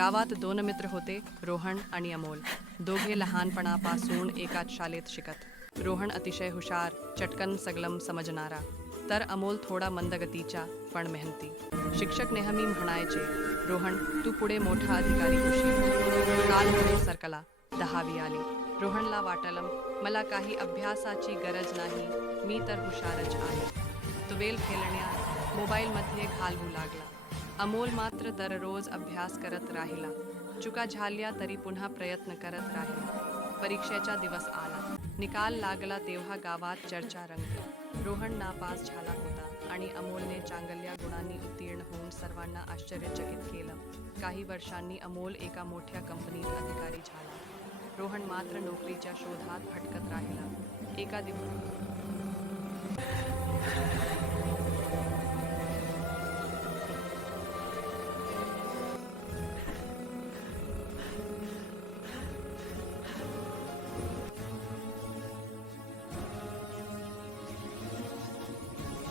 गावात दोन मित्र होते, रोहन आणि अमोल. दोघे लहानपणापासून एकाच शाळेत शिकत. रोहन अतिशय हुशार, चटकन सगळं समजणारा, तर अमोल थोडा मंदगतीचा पण मेहनती. शिक्षक नेहमी म्हणायचे, रोहन, तू पुढे मोठा अधिकारी होशील. काल पुढे सरकला, 10वी आली. रोहनला वाटलं, मला काही अभ्यासाची गरज नाही, मी तर हुशारच आहे. तो वेळ खेळण्यात, मोबाईलमध्ये घालवू लागला. अमोल मात्र दररोज अभ्यास करत राहिला. चुका झाल्या तरी पुन्हा प्रयत्न करत राहिला. परीक्षेचा दिवस आला. निकाल लागला तेव्हा गावात चर्चा रंगली. रोहन नापास झाला होता आणि अमोलने चांगल्या गुणांनी उत्तीर्ण होऊन सर्वांना आश्चर्यचकित केलं. काही वर्षांनी अमोल एका मोठ्या कंपनीत अधिकारी झाला. रोहन मात्र नोकरीच्या शोधात भटकत राहिला. एका दिवशी